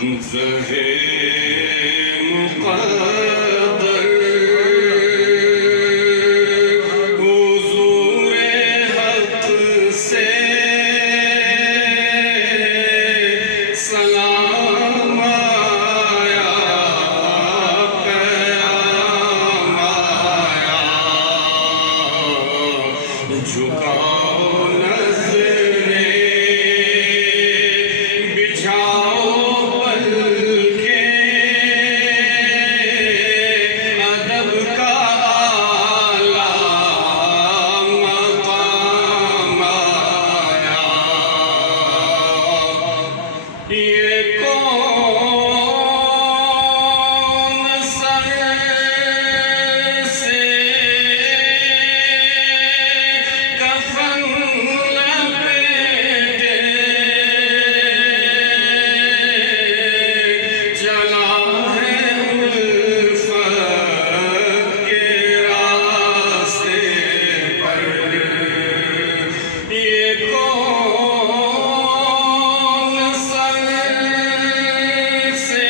ज़हे मुक़द्दर हुज़ूरे हक़ से सलाम आया, क़याम आया। झुकाओ नज़रें, बिछाओ पलकें, अदब का आला मक़ाम आया। ये कौन सर से कफ़न लपेटे चला है उल्फ़त के रास्ते पर। ये कौन सर से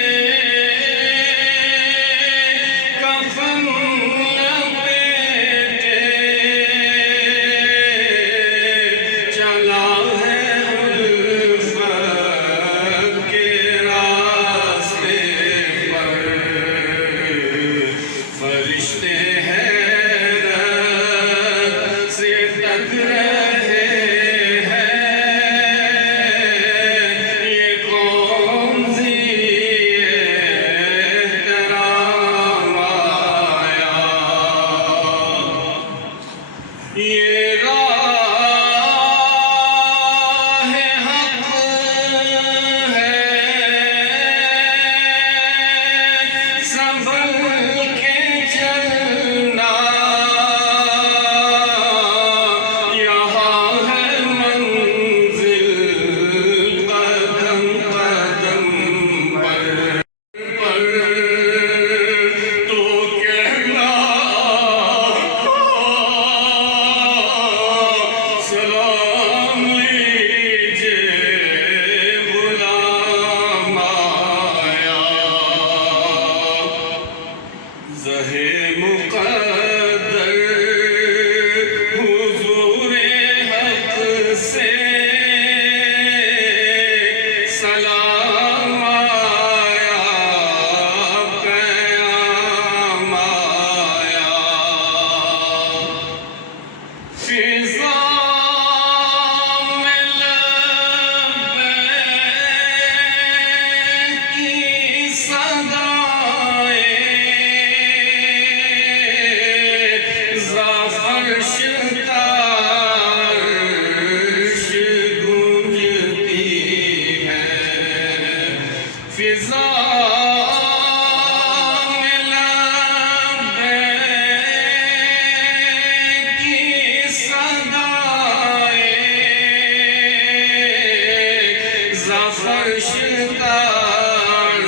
कफ़न लपेटे चला है उल्फ़त के रास्ते पर। फरिश्ते हैरत से तक रहे हैं, ये कौन सी एहतराम आया। ये राह हक़ है, संभल के चलना, यहाँ है मंज़िल कदम कदम पर। तो कहना सलाम लीजिए, गुलाम आया। ज़हे मुक़द्दर हुज़ूरे हक़ से सलाम आया, क़याम आया। फ़िज़ा में लब्बैक की सदाएं ज़फ़रश तारश गूंजती हैं। फ़िज़ा में लब्बैक की सदाएं ज़फ़रश तारश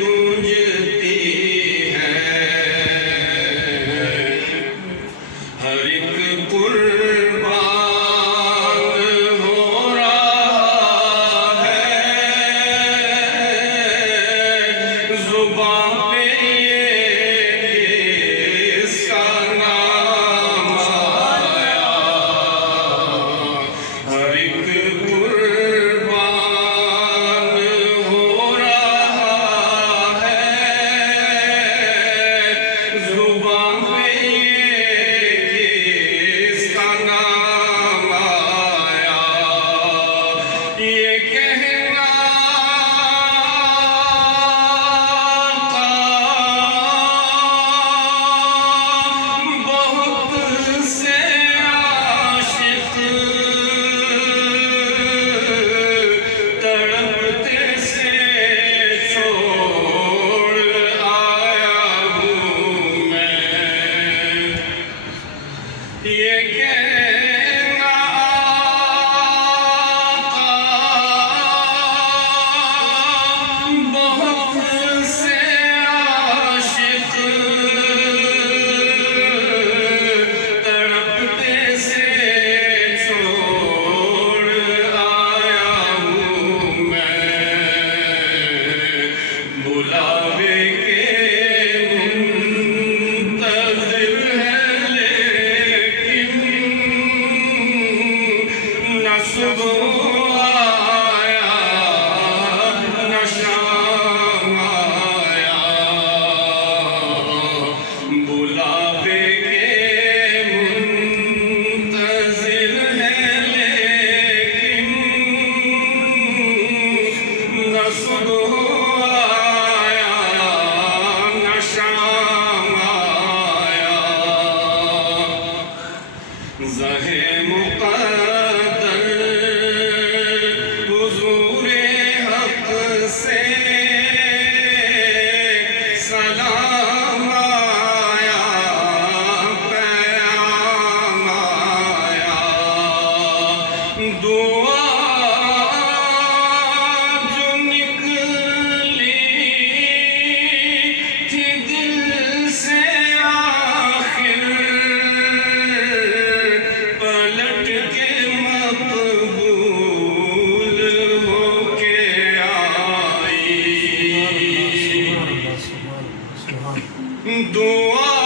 गूंजती हैं। हर एक कुर्बान हो रहा है, ज़ुबां पे इसका नाम आया। हर एक कुर्बान हो रहा है, ज़ुबां पे इसका नाम आया। ये कहना बहुत से आशिक़ तड़पते से छोड़ आया हूँ मैं। ये कहना आका हाँ दुआ